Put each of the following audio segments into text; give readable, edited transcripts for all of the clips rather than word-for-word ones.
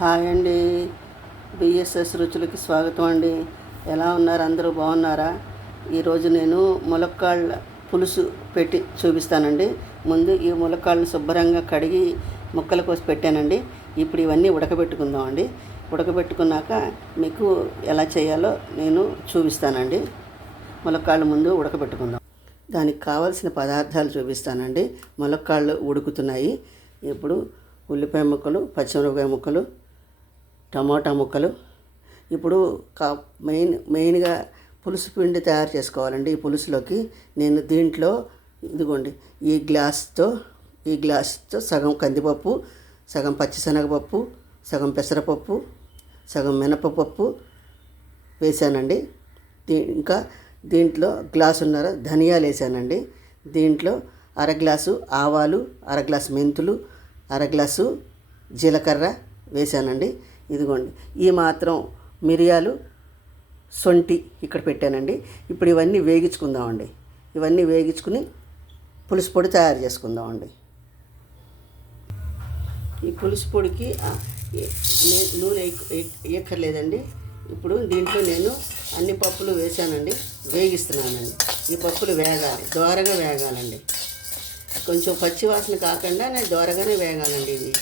Hi అండి. BSS రుచులకి స్వాగతం అండి. ఎలా ఉన్నారు? అందరూ బాగున్నారా? ఈరోజు నేను ములక్కాళ్ళ పులుసు పెట్టి చూపిస్తానండి. ముందు ఈ ములక్కాళ్ళను శుభ్రంగా కడిగి ముక్కలు కోసి పెట్టానండి. ఇప్పుడు ఇవన్నీ ఉడకబెట్టుకుందామండి. ఉడకబెట్టుకున్నాక మీకు ఎలా చేయాలో నేను చూపిస్తానండి. ములక్కాళ్ళు ముందు ఉడకబెట్టుకుందాం. దానికి కావాల్సిన పదార్థాలు చూపిస్తానండి. ములక్కాళ్ళు ఉడుకుతున్నాయి. ఇప్పుడు ఉల్లిపాయ ముక్కలు, పచ్చిమిరపకాయ ముక్కలు, టమాటా ముక్కలు. ఇప్పుడు మెయిన్గా పులుసు పిండి తయారు చేసుకోవాలండి. ఈ పులుసులోకి నేను దీంట్లో ఇదిగోండి ఈ గ్లాస్తో సగం కందిపప్పు, సగం పచ్చిశనగపప్పు, సగం పెసరపప్పు, సగం మినపపప్పు వేసానండి. ఇంకా దీంట్లో గ్లాసున్నర ధనియాలు వేసానండి. దీంట్లో అరగ్లాసు ఆవాలు, అరగ్లాసు మెంతులు, అరగ్లాసు జీలకర్ర వేసానండి. ఇదిగోండి ఈ మాత్రం మిరియాలు, సొంటి ఇక్కడ పెట్టానండి. ఇప్పుడు ఇవన్నీ వేగించుకుందామండి. ఇవన్నీ వేగించుకుని పులుసు పొడి తయారు చేసుకుందామండి. ఈ పులుసు పొడికి నూనె ఎక్కర్లేదండి. ఇప్పుడు దీంట్లో నేను అన్ని పప్పులు వేసానండి, వేగిస్తున్నానండి. ఈ పప్పులు వేగాలి, దోరగా వేగాలండి. కొంచెం పచ్చివాసన కాకుండా నేను దోరగానే వేగాలండి. ఇది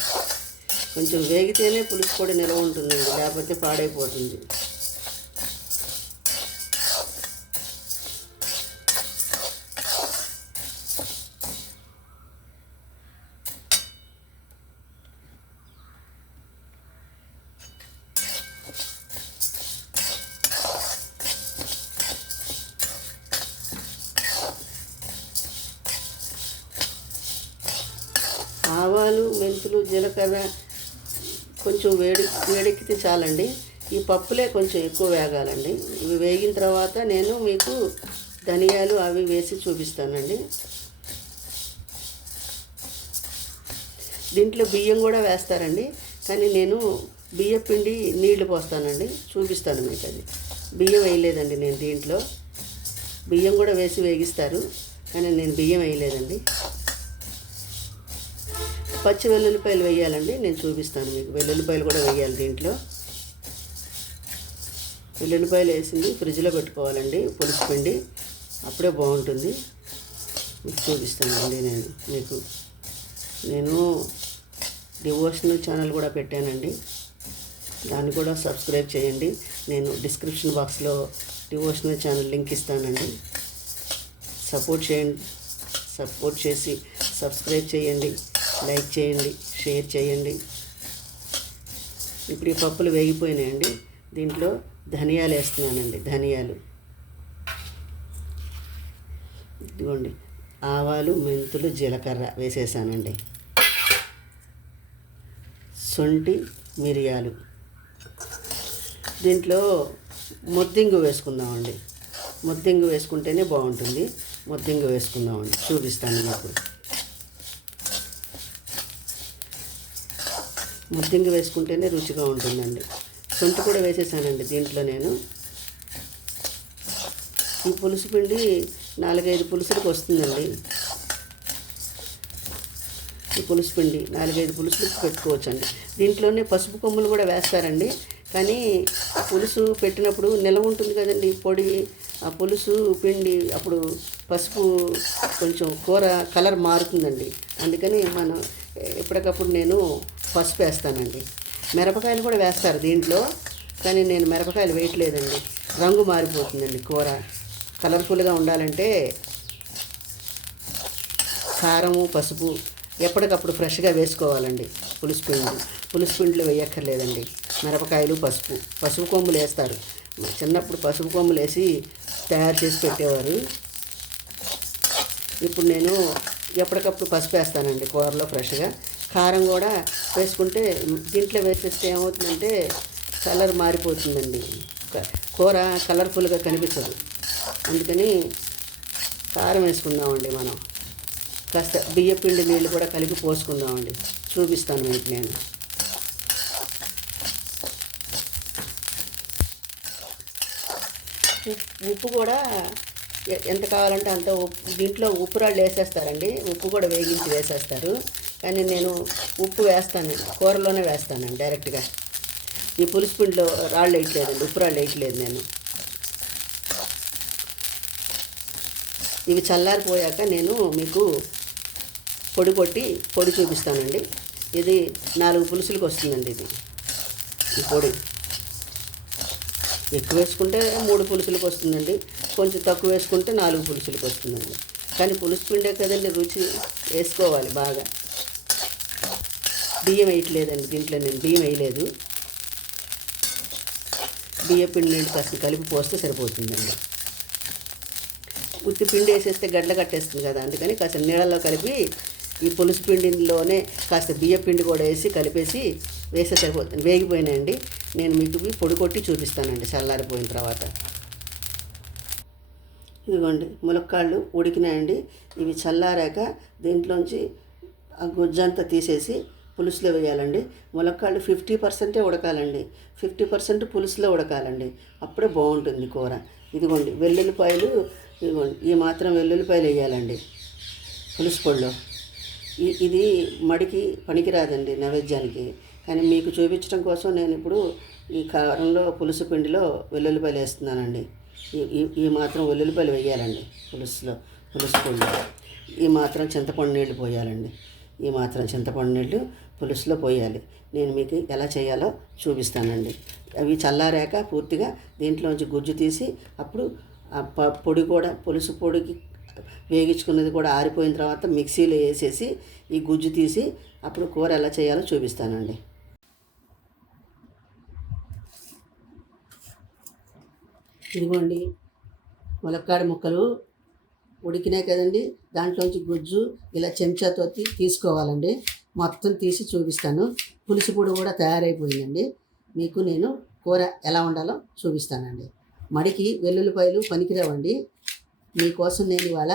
కొంచెం వేగితేనే పులుసు పొడి నిల్వ ఉంటుందండి, లేకపోతే పాడైపోతుంది. ఆవాలు, మెంతులు, జీలకర్ర కొంచెం వేడెక్కితే చాలండి. ఈ పప్పులే కొంచెం ఎక్కువ వేగాలండి. ఇవి వేగిన తర్వాత నేను మీకు ధనియాలు అవి వేసి చూపిస్తానండి. దీంట్లో బియ్యం కూడా వేస్తారండి, కానీ నేను బియ్యం పిండి నీళ్లు పోస్తానండి. చూపిస్తాను మీకు. అది బియ్యం వేయలేదండి నేను. దీంట్లో బియ్యం కూడా వేసి వేగిస్తారు, కానీ నేను బియ్యం వేయలేదండి. పచ్చి వెల్లుల్లిపాయలు వేయాలండి, నేను చూపిస్తాను మీకు. వెల్లుల్లిపాయలు కూడా వేయాలి దీంట్లో. వెల్లుల్లిపాయలు వేసింది ఫ్రిడ్జ్లో పెట్టుకోవాలండి పులుసు పిండి, అప్పుడే బాగుంటుంది. మీకు చూపిస్తానండి నేను డివోషనల్ ఛానల్ కూడా పెట్టానండి, దాన్ని కూడా సబ్స్క్రైబ్ చేయండి. నేను డిస్క్రిప్షన్ బాక్స్లో డివోషనల్ ఛానల్ లింక్ ఇస్తానండి. సపోర్ట్ చేసి సబ్స్క్రైబ్ చేయండి, లైక్ చేయండి, షేర్ చేయండి. ఇప్పుడు ఈ పప్పులు వేగిపోయినాయండి. దీంట్లో ధనియాలు వేస్తున్నానండి. ధనియాలు ఇదిగోండి, ఆవాలు, మెంతులు, జీలకర్ర వేసేసానండి. సొంటి, మిరియాలు. దీంట్లో ముద్దింగు వేసుకుందామండి. ముద్దింగు వేసుకుంటేనే బాగుంటుంది. ముద్దింగు వేసుకుందామండి, చూపిస్తాను మీకు. ముద్దింగి వేసుకుంటేనే రుచిగా ఉంటుందండి. సొంటి కూడా వేసేసానండి దీంట్లో నేను. ఈ పులుసు పిండి 4-5 పులుసులకు వస్తుందండి. ఈ పులుసు పిండి 4-5 పులుసులకు పెట్టుకోవచ్చండి. దీంట్లోనే పసుపు కొమ్ములు కూడా వేస్తారండి, కానీ పులుసు పెట్టినప్పుడు నిల్వ ఉంటుంది కదండి పొడి. ఆ పులుసు పిండి అప్పుడు పసుపు కొంచెం కూర కలర్ మారుతుందండి. అందుకని మనం ఎప్పటికప్పుడు నేను పసుపు వేస్తానండి. మిరపకాయలు కూడా వేస్తారు దీంట్లో, కానీ నేను మిరపకాయలు వేయట్లేదండి. రంగు మారిపోతుందండి. కూర కలర్ఫుల్గా ఉండాలంటే కారము, పసుపు ఎప్పటికప్పుడు ఫ్రెష్గా వేసుకోవాలండి. పులుసు పిండిలో వేయక్కర్లేదండి. మిరపకాయలు, పసుపు కొమ్ములు వేస్తారు. చిన్నప్పుడు పసుపు కొమ్ములు వేసి తయారు చేసి పెట్టేవారు. ఇప్పుడు నేను ఎప్పటికప్పుడు పసుపు వేస్తానండి కూరలో ఫ్రెష్గా. కారం కూడా వేసుకుంటే దీంట్లో వేసేస్తే ఏమవుతుందంటే కలర్ మారిపోతుందండి, కూర కలర్ఫుల్గా కనిపించదు. అందుకని కారం వేసుకుందామండి. మనం కాస్త బియ్యం పిండి నీళ్ళు కూడా కలిపి పోసుకుందామండి. చూపిస్తాను మీకు నేను. ఉప్పు కూడా ఎంత కావాలంటే అంత దీంట్లో ఉప్పు రాళ్ళు వేసేస్తారండి. ఉప్పు కూడా వేగించి వేసేస్తారు, కానీ నేను ఉప్పు వేస్తానండి, కూరలోనే వేస్తానండి డైరెక్ట్గా. ఈ పులుసు పిండిలో రాళ్ళు వేయట్లేదండి, ఉప్పు రాళ్ళు వేయట్లేదు నేను. ఇవి చల్లారిపోయాక నేను మీకు పొడి కొట్టి పొడి చూపిస్తానండి. ఇది 4 పులుసులకు వస్తుందండి. ఈ పొడి ఎక్కువ వేసుకుంటే 3 పులుసులకు వస్తుందండి, కొంచెం తక్కువ వేసుకుంటే 4 పులుసులకు వస్తుందండి. కానీ పులుసు పిండే కదండి, రుచి వేసుకోవాలి బాగా. బియ్యం వేయట్లేదండి దీంట్లో, నేను బియ్యం వేయలేదు. బియ్య పిండి నీళ్ళు కాస్త కలిపి పోస్తే సరిపోతుందండి. ఉత్తి పిండి వేసేస్తే గడ్డలు కట్టేస్తుంది కదా, అందుకని కాస్త నీళ్ళలో కలిపి ఈ పులుసు పిండిలోనే కాస్త బియ్య పిండి కూడా వేసి కలిపేసి వేస్తే సరిపోతుంది. వేగిపోయినాయండి, నేను మీకు పొడి కొట్టి చూపిస్తానండి చల్లారిపోయిన తర్వాత. ఇదిగోండి ములక్కాళ్ళు ఉడికినాయండి. ఇవి చల్లారాక దీంట్లోంచి ఆ గుజ్జంతా తీసేసి పులుసులో వేయాలండి. ములక్కాళ్ళు 50% ఉడకాలండి, 50% పులుసులో ఉడకాలండి, అప్పుడే బాగుంటుంది కూర. ఇదిగోండి వెల్లుల్లిపాయలు, ఇదిగోండి ఈ మాత్రం వెల్లుల్లిపాయలు వేయాలండి పులుసు పొడిలో. ఇది మడికి పనికిరాదండి నైవేద్యానికి, కానీ మీకు చూపించడం కోసం నేను ఇప్పుడు ఈ కారంలో పులుసు పిండిలో వెల్లుల్లిపాయలు వేస్తున్నానండి. ఈ మాత్రం వెల్లుల్లిపాయలు వేయాలండి పులుసు పొడిలో. ఈ మాత్రం చింతపండు నీళ్ళు పోయాలండి, ఈ మాత్రం చింతపండు నీళ్ళు పులుసులో పోయాలి. నేను మీకు ఎలా చేయాలో చూపిస్తానండి. అవి చల్లారాక పూర్తిగా దీంట్లోంచి గుజ్జు తీసి అప్పుడు ఆ పొడి కూడా, పులుసు పొడికి వేగించుకున్నది కూడా ఆరిపోయిన తర్వాత మిక్సీలో వేసేసి ఈ గుజ్జు తీసి అప్పుడు కూర ఎలా చేయాలో చూపిస్తానండి. ఇదిగోండి ములక్కాడ ముక్కలు ఉడికినాయి కదండి, దాంట్లోంచి గుజ్జు ఇలా చెంచాతో తీసుకోవాలండి. మొత్తం తీసి చూపిస్తాను. పులుసు పొడి కూడా తయారైపోయిందండి. మీకు నేను కూర ఎలా ఉండాలో చూపిస్తానండి. మడికి వెల్లుల్లిపాయలు పనికిరావండి, మీకోసం నేను ఇవాళ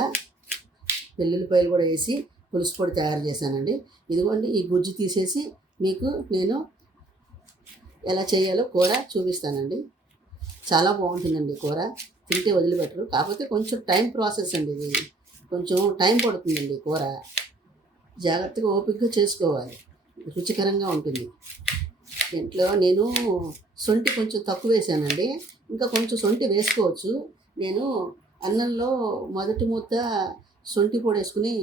వెల్లుల్లిపాయలు కూడా వేసి పులుసు పొడి తయారు చేశానండి. ఇదిగోండి ఈ గుజ్జు తీసేసి మీకు నేను ఎలా చేయాలో కూర చూపిస్తానండి. చాలా బాగుంటుందండి కూర, తింటే వదిలిపెట్టరు. కాకపోతే కొంచెం టైం ప్రాసెస్ అండి, ఇది కొంచెం టైం పడుతుందండి. కూర జాగ్రత్తగా ఓపికగా చేసుకోవాలి, రుచికరంగా ఉంటుంది. దీంట్లో నేను సొంటి కొంచెం తక్కువ వేసానండి, ఇంకా కొంచెం సొంటి వేసుకోవచ్చు. నేను అన్నంలో మొదటి ముద్ద సొంటి పొడి వేసుకుని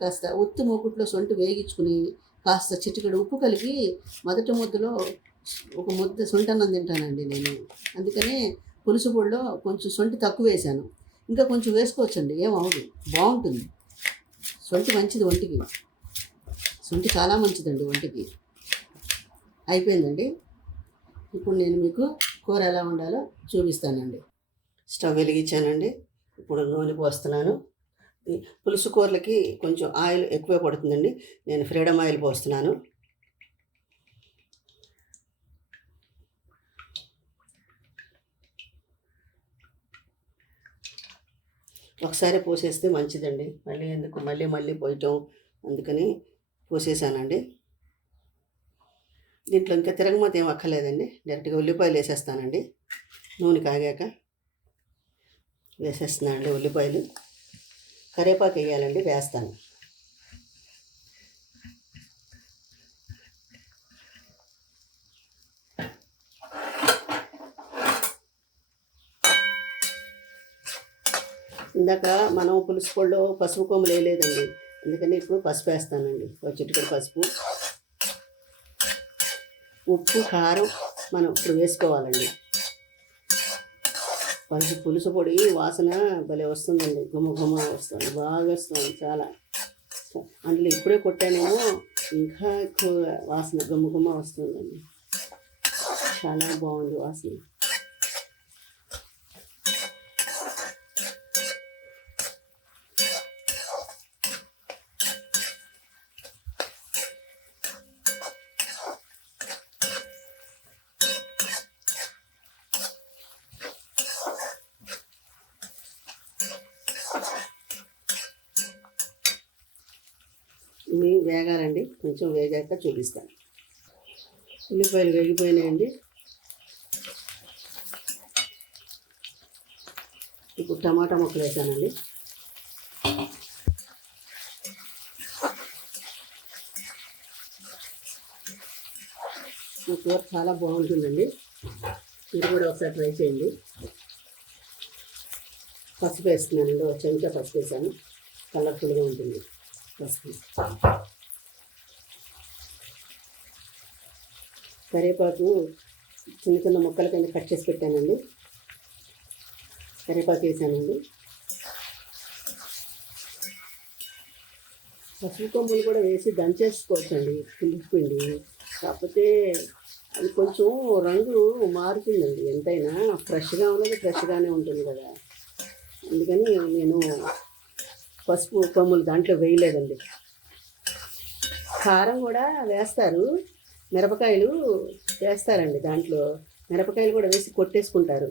కాస్త ఉత్తి మూకుట్లో సొంటి వేగించుకుని కాస్త చిటికెడు ఉప్పు కలిపి మొదటి ముద్దలో ఒక ముద్ద సొంటి అన్నం తింటానండి నేను. అందుకని పులుసు పొడిలో కొంచెం సొంటి తక్కువ వేసాను, ఇంకా కొంచెం వేసుకోవచ్చండి, ఏమవుదు, బాగుంటుంది. సొంటి మంచిది ఒంటికి, సొంటి చాలా మంచిదండి ఒంటికి. అయిపోయిందండి. ఇప్పుడు నేను మీకు కూర ఎలా ఉండాలో చూపిస్తానండి. స్టవ్ వెలిగించానండి, ఇప్పుడు నూనె పోస్తున్నాను. పులుసు కూరలకి కొంచెం ఆయిల్ ఎక్కువే పడుతుందండి, నేను ఫ్రీడమ్ ఆయిల్ పోస్తున్నాను. ఒకసారి పోసేస్తే మంచిదండి, మళ్ళీ ఎందుకు మళ్ళీ పోయటం, అందుకని పోసేసానండి. దీంట్లో ఇంకా తిరగమాత ఏం అక్కర్లేదండి, డైరెక్ట్గా ఉల్లిపాయలు వేసేస్తానండి. నూనె కాగాక వేసేస్తున్నానండి ఉల్లిపాయలు. కరివేపాకు వేయాలండి, వేస్తాను. ఇందాక మనం పులుసు పొడిలో పసుపు కొమ్ములు వేయలేదండి, అందుకని ఇప్పుడు పసుపు వేస్తానండి. ఒక చిటికెడు పసుపు, ఉప్పు, కారం మనం ఇప్పుడు వేసుకోవాలండి. పులుసు పొడి వాసన భలే వస్తుందండి, గుమ్మ వస్తుంది, బాగా వస్తుంది చాలా. అందులో ఇప్పుడే కొట్టానేమో ఇంకా ఎక్కువ వాసన గుమ్మ వస్తుందండి, చాలా బాగుంది వాసన. ఇవి వేగాలండి, కొంచెం వేగాక చూపిస్తాను. ఉల్లిపాయలు వేగిపోయినాయండి. ఇప్పుడు టమాటా ముక్కలు వేసానండి. కూర చాలా బాగుంటుందండి. మీరు కూడా ఒకసారి ట్రై చేయండి. పసుపు వేస్తున్నానండి, ఒక చెంచా పసుపు వేసాను, కలర్ఫుల్గా ఉంటుంది పసుపు. కరివేపాకు చిన్న చిన్న ముక్కల కింద కట్ చేసి పెట్టానండి. కరివేపాకు వేసానండి. పసుపు కొమ్ములు కూడా వేసి దంచేసుకోవచ్చండి పులుసు పిండి. కాకపోతే అది కొంచెం రంగు మారుతుందండి. ఎంతైనా ఫ్రెష్గా ఉన్నది ఫ్రెష్గానే ఉంటుంది కదా, అందుకని నేను పసుపు కొమ్ములు దాంట్లో వేయలేదండి. కారం కూడా వేస్తారు, మిరపకాయలు వేస్తారండి దాంట్లో, మిరపకాయలు కూడా వేసి కొట్టేసుకుంటారు,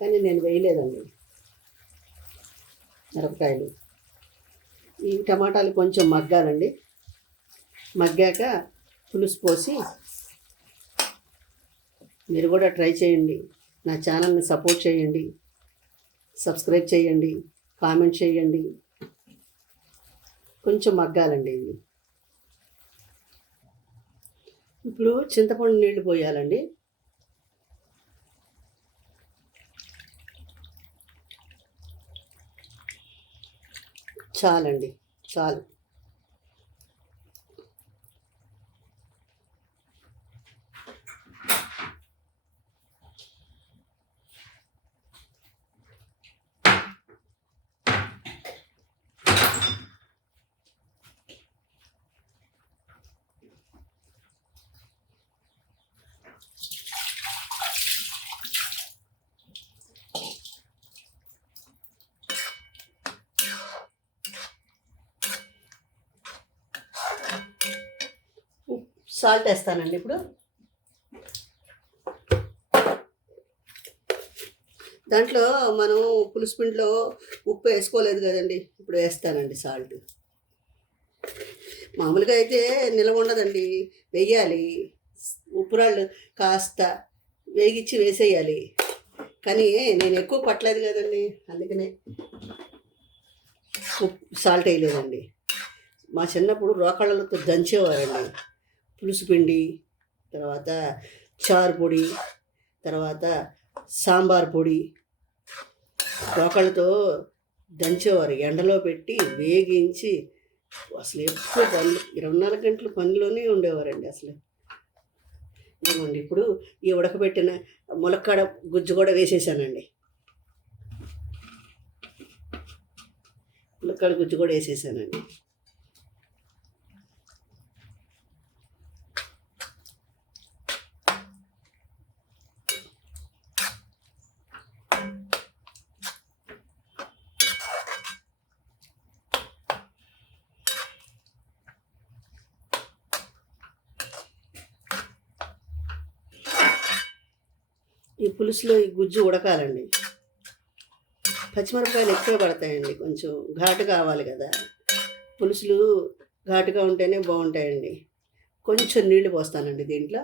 కానీ నేను వేయలేదండి మిరపకాయలు. ఈ టమాటాలు కొంచెం మగ్గాలండి. మగ్గాక పులుసు పోసి మీరు కూడా ట్రై చేయండి. నా ఛానల్ని సపోర్ట్ చేయండి, సబ్స్క్రైబ్ చేయండి, కామెంట్ చేయండి. కొంచెం మగ్గాలండి ఇది. ఇప్పుడు చింతపండు నీళ్ళు పోయాలండి. చాలండి, చాలు. సాల్ట్ వేస్తానండి ఇప్పుడు. దాంట్లో మనం పులుసు పిండిలో ఉప్పు వేసుకోలేదు కదండి, ఇప్పుడు వేస్తానండి సాల్ట్. మామూలుగా అయితే నిలవ ఉండదండి, వేయాలి. ఉప్పురాళ్ళు కాస్త వేగించి వేసేయాలి, కానీ నేను ఎక్కువ పట్టలేదు కదండి, అందుకనే సాల్ట్ వేయలేదండి. మా చిన్నప్పుడు రోకళ్ళతో దంచేవారండి పులుసు పిండి, తర్వాత చారు పొడి, తర్వాత సాంబార్ పొడి రోకళ్ళతో దంచేవారు. ఎండలో పెట్టి వేగించి అసలు ఎక్కువ పనులు 24 గంటలు పనిలోనే ఉండేవారండి అసలు. ఇదిగోండి ఇప్పుడు ఈ ఉడకబెట్టిన ములక్కాడ గుజ్జు కూడా వేసేసానండి. ములక్కాడ గుజ్జు కూడా వేసేసానండి. ఈ పులుసులో ఈ గుజ్జు ఉడకాలండి. పచ్చిమిరపకాయలు ఎక్కువ పడతాయండి, కొంచెం ఘాటు కావాలి కదా, పులుసులు ఘాటుగా ఉంటేనే బాగుంటాయండి. కొంచెం నీళ్లు పోస్తానండి దీంట్లో.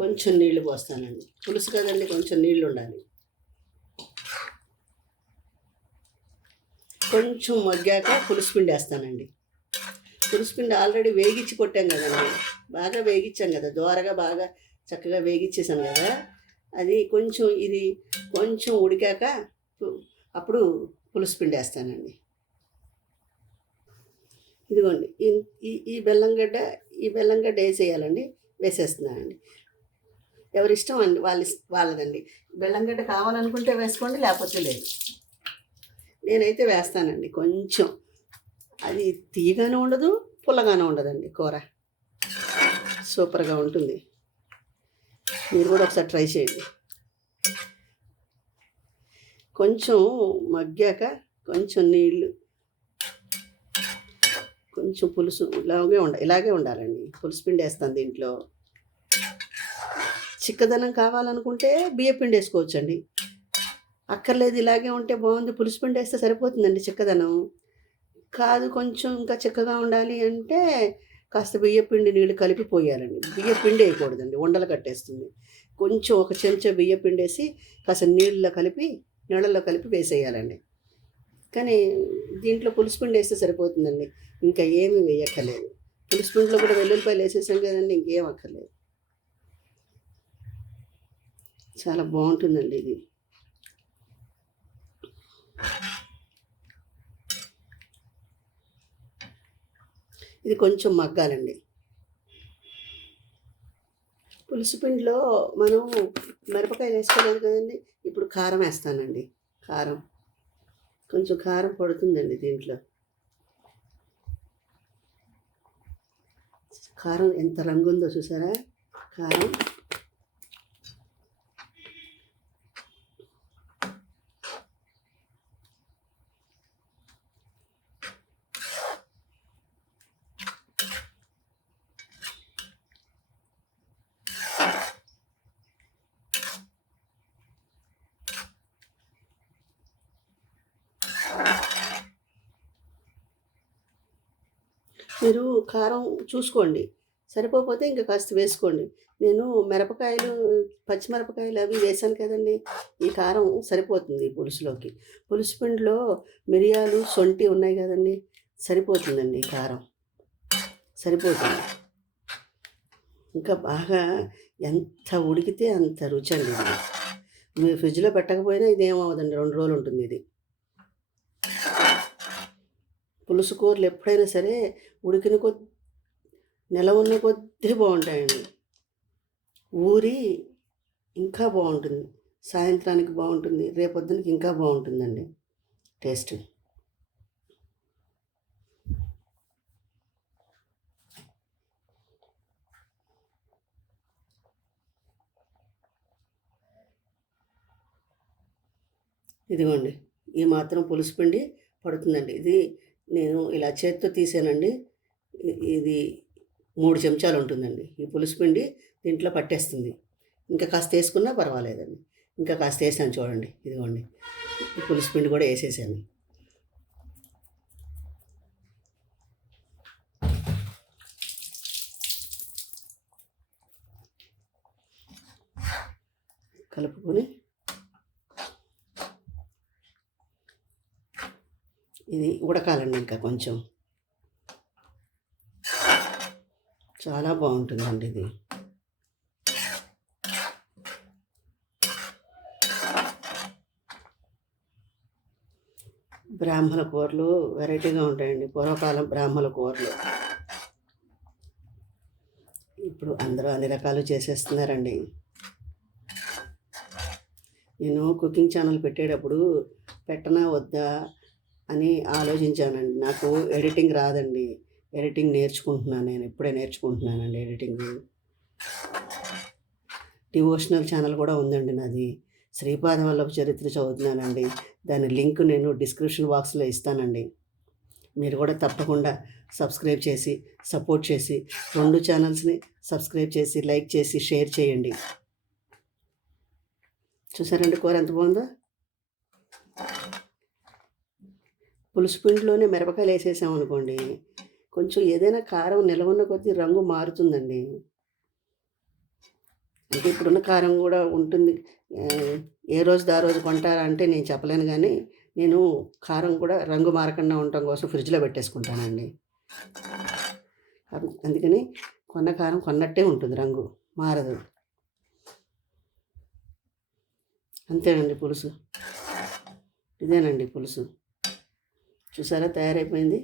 కొంచెం నీళ్లు పోస్తానండి, పులుసు కదండి, కొంచెం నీళ్ళు ఉండాలి. కొంచెం మగ్గాక పులుసు పిండి వేస్తానండి. పులుసు పిండి ఆల్రెడీ వేగించి కొట్టాం కదండి, బాగా వేగించాం కదా, దోరగా బాగా చక్కగా వేగించేసాను కదా, అది కొంచెం ఇది కొంచెం ఉడికాక అప్పుడు పులుసు పిండి వేస్తానండి. ఇదిగోండి ఈ బెల్లంగడ్డ వేసేయాలండి, వేసేస్తున్నానండి. ఎవరిష్టం అండి వాళ్ళదండి. బెల్లంగడ్డ కావాలనుకుంటే వేసుకోండి, లేకపోతే లేదు. నేనైతే వేస్తానండి. కొంచెం అది తీయగానే ఉండదు, పుల్లగానే ఉండదండి, కూర సూపర్గా ఉంటుంది. మీరు కూడా ఒకసారి ట్రై చేయండి. కొంచెం మగ్గాక కొంచెం నీళ్ళు, కొంచెం పులుసు ఇలాగే ఉండాలండి. పులుసు పిండి వేస్తాను దీంట్లో. చిక్కదనం కావాలనుకుంటే బియ్య పిండి వేసుకోవచ్చండి, అక్కర్లేదు ఇలాగే ఉంటే బాగుంది పులుసు పిండి వేస్తే సరిపోతుందండి. చిక్కదనం కాదు, కొంచెం ఇంకా చిక్కగా ఉండాలి అంటే కాస్త బియ్యపిండి నీళ్ళు కలిపి పోయాలండి. బియ్యపిండి వేయకూడదండి, ఉండలు కట్టేస్తుంది. కొంచెం ఒక చెంచా బియ్యపిండి వేసి కాస్త నీళ్ళలో కలిపి వేసేయాలండి. కానీ దీంట్లో పులుసు పిండి వేస్తే సరిపోతుందండి, ఇంకా ఏమీ వేయక్కర్లేదు. పులుసు పిండిలో కూడా వెల్లుల్లిపాయలు వేసేసాం కదండి, ఇంకేం అక్కర్లేదు. చాలా బాగుంటుందండి ఇది. ఇది కొంచెం మగ్గాలండి. పులుసు పిండిలో మనం మిరపకాయలు వేసుకోలేదు కదండి, ఇప్పుడు కారం వేస్తానండి. కారం కొంచెం కారం పడుతుందండి దీంట్లో. కారం ఎంత రంగు ఉందో చూసారా కారం. మీరు కారం చూసుకోండి, సరిపోతే ఇంకా కాస్త వేసుకోండి. నేను మిరపకాయలు, పచ్చిమిరపకాయలు అవి వేసాను కదండి, ఈ కారం సరిపోతుంది పులుసులోకి. పులుసు పిండిలో మిరియాలు, సొంటి ఉన్నాయి కదండి, సరిపోతుందండి ఈ కారం, సరిపోతుంది. ఇంకా బాగా ఎంత ఉడికితే అంత రుచి అండి ఇది. మీరు ఫ్రిడ్జ్లో పెట్టకపోయినా ఇదేమవుదండి, 2 రోజులు ఉంటుంది ఇది. పులుసు కూరలు ఎప్పుడైనా సరే ఉడికిన నిలవ ఉన్న కొద్దీ బాగుంటాయండి. ఊరి ఇంకా బాగుంటుంది, సాయంత్రానికి బాగుంటుంది, రేపొద్దునకి ఇంకా బాగుంటుందండి టేస్ట్. ఇదిగోండి, ఈ మాత్రం పులుసు పిండి పడుతుందండి. ఇది నేను ఇలా చేత్తో తీసానండి. ఇది 3 చెంచాలు ఉంటుందండి. ఈ పులుసు పిండి దీంట్లో పట్టేస్తుంది. ఇంకా కాస్త వేసుకున్నా పర్వాలేదండి. ఇంకా కాస్త వేసాను చూడండి, ఇదిగోండి ఈ పులుసు పిండి కూడా వేసేసాను. కలుపుకొని ఇది ఉడకాలండి ఇంకా కొంచెం. చాలా బాగుంటుందండి ఇది. బ్రాహ్మణ కూరలు వెరైటీగా ఉంటాయండి, పూర్వకాలం బ్రాహ్మణ కూరలు. ఇప్పుడు అందరూ అన్ని రకాలు చేసేస్తున్నారండి. నేను కుకింగ్ ఛానల్ పెట్టేటప్పుడు పెట్టనా వద్దా అని ఆలోచించానండి. నాకు ఎడిటింగ్ రాదండి, ఎడిటింగ్ నేర్చుకుంటున్నాను, నేను ఇప్పుడే నేర్చుకుంటున్నానండి ఎడిటింగ్. డివోషనల్ ఛానల్ కూడా ఉందండి నాది, శ్రీపాద వల్లభ చరిత్ర చదువుతున్నానండి. దాని లింక్ నేను డిస్క్రిప్షన్ బాక్స్లో ఇస్తానండి. మీరు కూడా తప్పకుండా సబ్స్క్రైబ్ చేసి సపోర్ట్ చేసి 2 ఛానల్స్ని సబ్స్క్రైబ్ చేసి లైక్ చేసి షేర్ చేయండి. చూసారండి కూర ఎంత బాగుందో. పులుసు పిండిలోనే మిరపకాయలు వేసేసామనుకోండి, కొంచెం ఏదైనా కారం నిలవ ఉన్న కొద్దీ రంగు మారుతుందండి. అంటే ఇప్పుడున్న కారం కూడా ఉంటుంది, ఏ రోజు ఆ రోజు కొంటారా అంటే నేను చెప్పలేను, కానీ నేను కారం కూడా రంగు మారకుండా ఉండటం కోసం ఫ్రిడ్జ్లో పెట్టేసుకుంటానండి. అందుకని కొన్న కారం కొన్నట్టే ఉంటుంది, రంగు మారదు. అంతేనండి పులుసు, ఇదేనండి పులుసు. చూసారా తయారైపోయింది.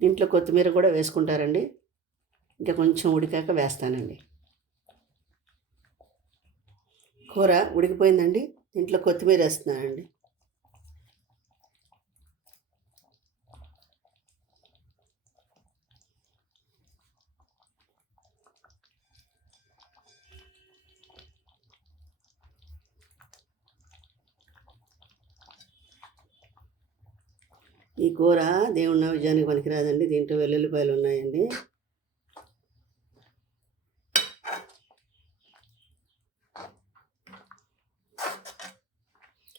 దీంట్లో కొత్తిమీర కూడా వేసుకుంటారండి, ఇంకా కొంచెం ఉడికాక వేస్తానండి. కూర ఉడికిపోయిందండి, దీంట్లో కొత్తిమీర వేస్తున్నానండి. ఈ కూర దేవుడి నైవేద్యానికి పనికిరాదండి, దీంట్లో వెల్లుల్లిపాయలు ఉన్నాయండి.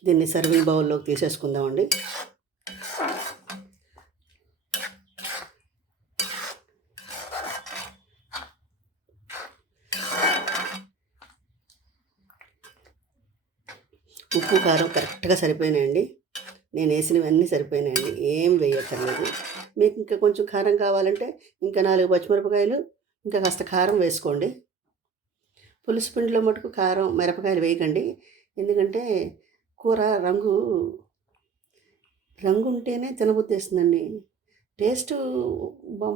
దీన్ని సర్వింగ్ బౌల్లోకి తీసేసుకుందామండి. ఉప్పు కారం కరెక్ట్గా సరిపోయినాయండి. నేను వేసినవన్నీ సరిపోయినాయండి, ఏం వేయక్కర్లేదు. మీకు ఇంకా కొంచెం కారం కావాలంటే ఇంకా 4 పచ్చిమిరపకాయలు, ఇంకా కాస్త కారం వేసుకోండి. పులుసు పిండిలో మటుకు కారం, మిరపకాయలు వేయకండి. ఎందుకంటే కూర రంగు ఉంటేనే తినబుద్ధేస్తుందండి. టేస్టు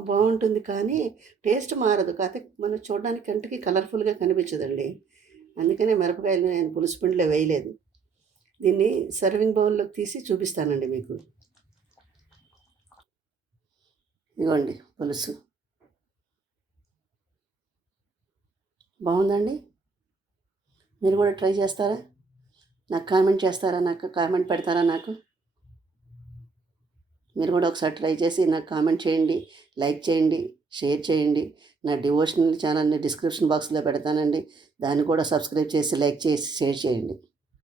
బావుంటుంది కానీ టేస్ట్ మారదు. కాతే మనం చూడడానికి కంటికి కలర్‌ఫుల్‌గా కనిపించదండి. అందుకనే మిరపకాయలు నేను పులుసు పిండిలో వేయలేదు. దీన్ని సర్వింగ్ బౌల్‌లోకి తీసి చూపిస్తానండి మీకు. ఇదిగోండి పులుసు. బావుందా అండి? మీరు కూడా ట్రై చేస్తారా? నాకు కామెంట్ చేస్తారా? నాకు కామెంట్ పెడతారా నాకు? మీరు కూడా ఒకసారి ట్రై చేసి నాకు కామెంట్ చేయండి, లైక్ చేయండి, షేర్ చేయండి. నా డివోషనల్ ఛానల్ని డిస్క్రిప్షన్ బాక్స్లో పెడతానండి. దాన్ని కూడా సబ్స్క్రైబ్ చేసి, లైక్ చేసి, షేర్ చేయండి.